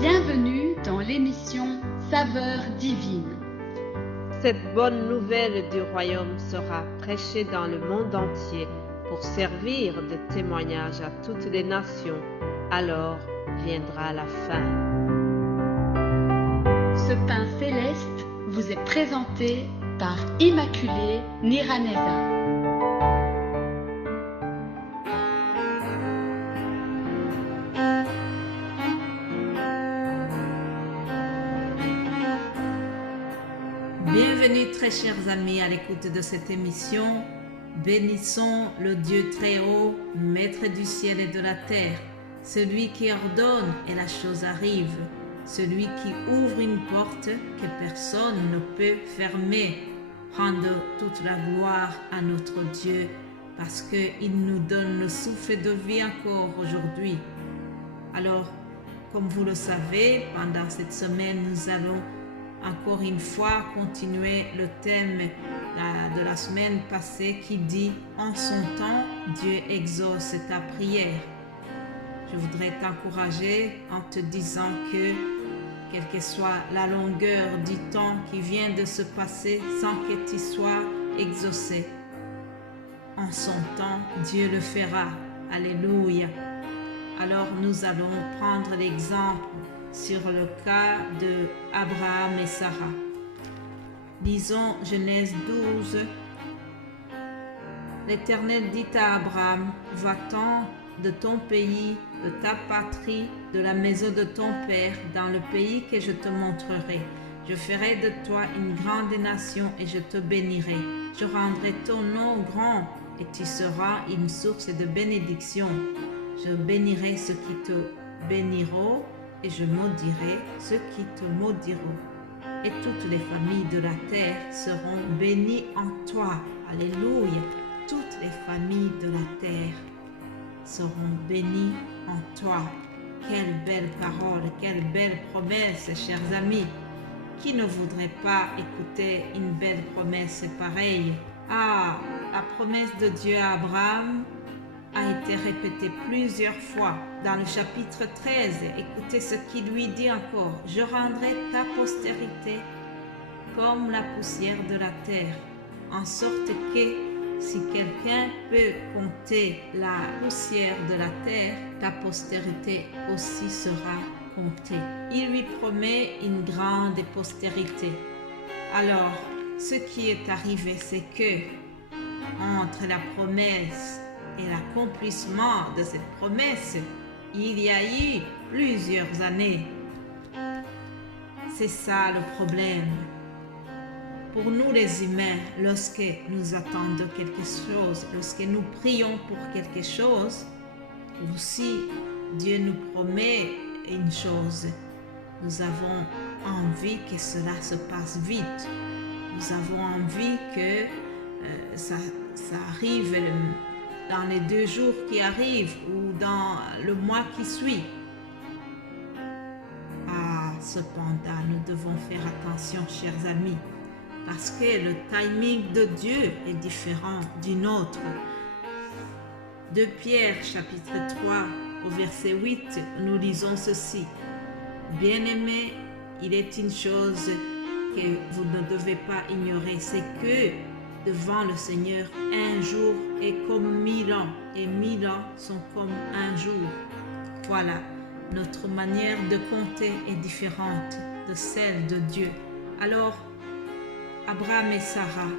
Bienvenue dans l'émission Saveurs divines. Cette bonne nouvelle du royaume sera prêchée dans le monde entier pour servir de témoignage à toutes les nations. Alors viendra la fin. Ce pain céleste vous est présenté par Immaculée Niraneza. Bienvenue très chers amis à l'écoute de cette émission. Bénissons le Dieu très haut, maître du ciel et de la terre, celui qui ordonne et la chose arrive, celui qui ouvre une porte que personne ne peut fermer. Rendons toute la gloire à notre Dieu parce qu'il nous donne le souffle de vie encore aujourd'hui. Alors, comme vous le savez, pendant cette semaine, nous allons encore une fois continuer le thème de la semaine passée qui dit « En son temps, Dieu exauce ta prière ». Je voudrais t'encourager en te disant que, quelle que soit la longueur du temps qui vient de se passer sans que tu sois exaucé, en son temps, Dieu le fera. Alléluia. Alors nous allons prendre l'exemple sur le cas de Abraham et Sarah. Lisons Genèse 12. L'Éternel dit à Abraham, va-t'en de ton pays, de ta patrie, de la maison de ton père, dans le pays que je te montrerai. Je ferai de toi une grande nation et je te bénirai. Je rendrai ton nom grand et tu seras une source de bénédiction. Je bénirai ceux qui te béniront et je maudirai ceux qui te maudiront. Et toutes les familles de la terre seront bénies en toi. Alléluia. Toutes les familles de la terre seront bénies en toi. Quelle belle parole, quelle belle promesse, chers amis. Qui ne voudrait pas écouter une belle promesse pareille? Ah, la promesse de Dieu à Abraham a été répétée plusieurs fois dans le chapitre 13. Écoutez ce qu'il lui dit encore. « Je rendrai ta postérité comme la poussière de la terre, en sorte que si quelqu'un peut compter la poussière de la terre, ta postérité aussi sera comptée. » Il lui promet une grande postérité. Alors, ce qui est arrivé, c'est que entre la promesse et l'accomplissement de cette promesse, il y a eu plusieurs années. C'est ça le problème. Pour nous les humains, lorsque nous attendons quelque chose, lorsque nous prions pour quelque chose, aussi Dieu nous promet une chose. Nous avons envie que cela se passe vite. Nous avons envie que ça arrive dans les 2 jours qui arrivent ou dans le mois qui suit. Ah, cependant, nous devons faire attention, chers amis, parce que le timing de Dieu est différent du nôtre. 2 Pierre, chapitre 3, au verset 8, nous lisons ceci. « Bien-aimés, il est une chose que vous ne devez pas ignorer, c'est que devant le Seigneur, un jour est comme 1000 ans et 1000 ans sont comme un jour. » Voilà, notre manière de compter est différente de celle de Dieu. Alors, Abraham et Sarah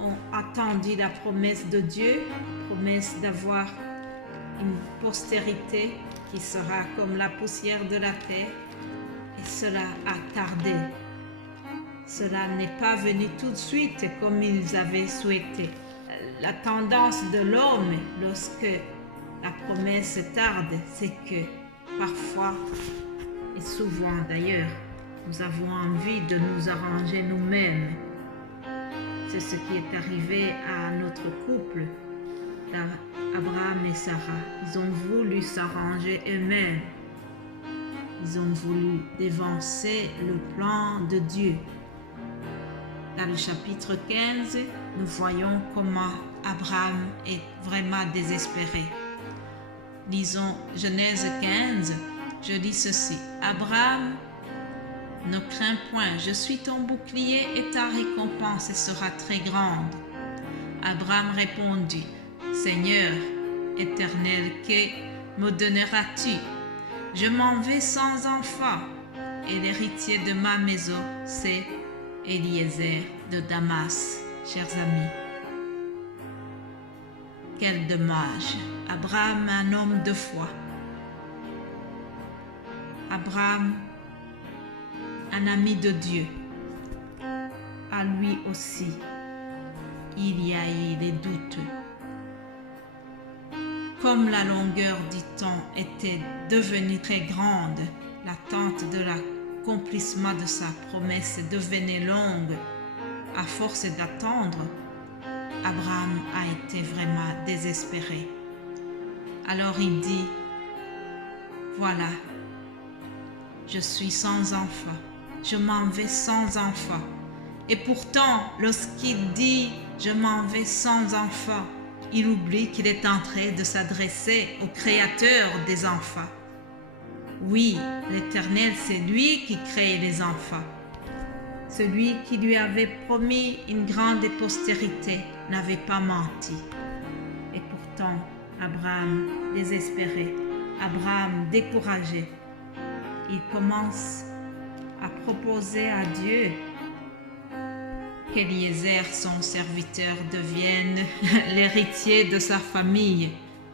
ont attendu la promesse de Dieu, promesse d'avoir une postérité qui sera comme la poussière de la terre, et cela a tardé. Cela n'est pas venu tout de suite comme ils avaient souhaité. La tendance de l'homme lorsque la promesse tarde, c'est que parfois, et souvent d'ailleurs, nous avons envie de nous arranger nous-mêmes. C'est ce qui est arrivé à notre couple, Abraham et Sarah. Ils ont voulu s'arranger eux-mêmes. Ils ont voulu dévancer le plan de Dieu. Dans le chapitre 15, nous voyons comment Abraham est vraiment désespéré. Lisons Genèse 15 je dis ceci. Abraham, ne crains point, je suis ton bouclier et ta récompense sera très grande. Abraham répondit, Seigneur éternel, que me donneras-tu? Je m'en vais sans enfant, et l'héritier de ma maison, c'est Eliezer de Damas. Chers amis, quel dommage. Abraham, un homme de foi. Abraham, un ami de Dieu. À lui aussi, il y a eu des doutes. Comme la longueur du temps était devenue très grande, l'attente de l'accomplissement de sa promesse devenait longue. À force d'attendre, Abraham a été vraiment désespéré. Alors il dit, voilà, je suis sans enfant, je m'en vais sans enfant. Et pourtant, lorsqu'il dit, je m'en vais sans enfant, il oublie qu'il est en train de s'adresser au Créateur des enfants. Oui, l'Éternel, c'est lui qui crée les enfants. Celui qui lui avait promis une grande postérité n'avait pas menti. Et pourtant, Abraham, désespéré, Abraham, découragé, il commence à proposer à Dieu qu'Eliezer, son serviteur, devienne l'héritier de sa famille.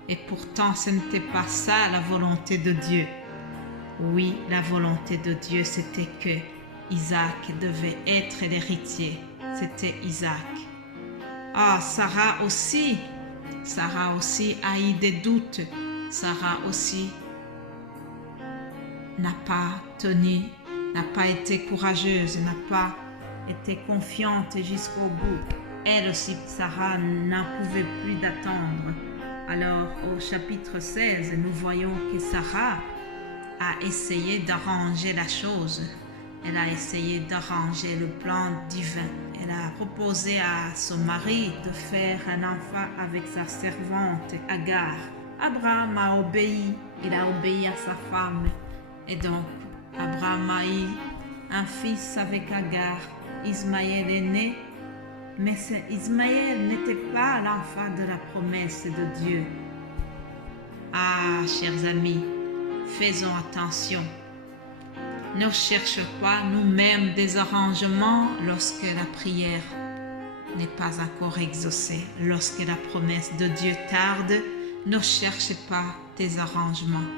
Et pourtant, ce n'était pas ça la volonté de Dieu. Oui, la volonté de Dieu, c'était que Isaac devait être l'héritier. C'était Isaac. Ah, Sarah aussi a eu des doutes. Sarah aussi n'a pas tenu, n'a pas été courageuse, n'a pas été confiante jusqu'au bout. Elle aussi, Sarah, n'en pouvait plus d'attendre. Alors, au chapitre 16, nous voyons que Sarah a essayé d'arranger la chose. Elle a essayé d'arranger le plan divin. Elle a proposé à son mari de faire un enfant avec sa servante Agar. Abraham a obéi. Il a obéi à sa femme. Et donc, Abraham a eu un fils avec Agar. Ismaël est né, mais Ismaël n'était pas l'enfant de la promesse de Dieu. Ah, chers amis, faisons attention. Ne cherchons pas nous-mêmes des arrangements lorsque la prière n'est pas encore exaucée. Lorsque la promesse de Dieu tarde, ne cherche pas tes arrangements.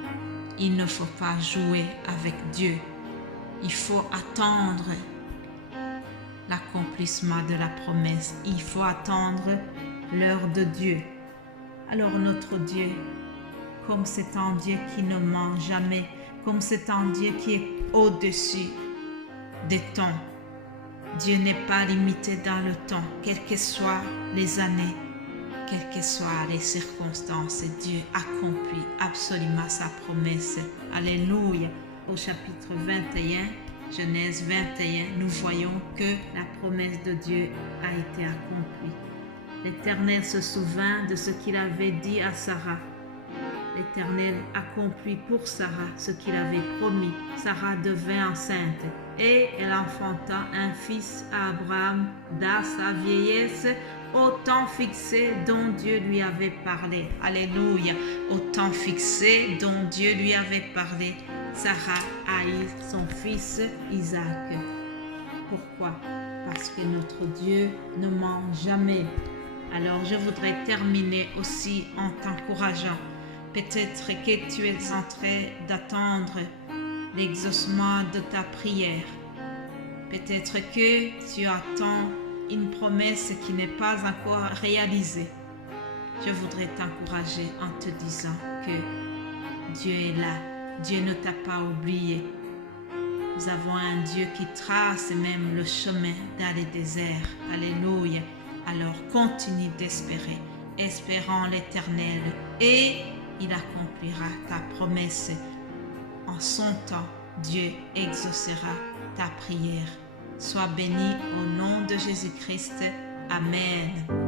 Il ne faut pas jouer avec Dieu. Il faut attendre l'accomplissement de la promesse. Il faut attendre l'heure de Dieu. Alors notre Dieu, comme c'est un Dieu qui ne ment jamais, comme c'est un Dieu qui est au-dessus des temps. Dieu n'est pas limité dans le temps, quelles que soient les années, quelles que soient les circonstances. Dieu accomplit absolument sa promesse. Alléluia. Au chapitre 21, Genèse 21, nous voyons que la promesse de Dieu a été accomplie. L'Éternel se souvint de ce qu'il avait dit à Sarah. L'Éternel accomplit pour Sarah ce qu'il avait promis. Sarah devint enceinte et elle enfanta un fils à Abraham dans sa vieillesse, au temps fixé dont Dieu lui avait parlé. Alléluia. Au temps fixé dont Dieu lui avait parlé, Sarah a eu son fils Isaac. Pourquoi? Parce que notre Dieu ne ment jamais. Alors je voudrais terminer aussi en t'encourageant. Peut-être que tu es en train d'attendre l'exaucement de ta prière. Peut-être que tu attends une promesse qui n'est pas encore réalisée. Je voudrais t'encourager en te disant que Dieu est là. Dieu ne t'a pas oublié. Nous avons un Dieu qui trace même le chemin dans les déserts. Alléluia. Alors continue d'espérer. Espérons l'Éternel et il accomplira ta promesse. En son temps, Dieu exaucera ta prière. Sois béni au nom de Jésus-Christ. Amen.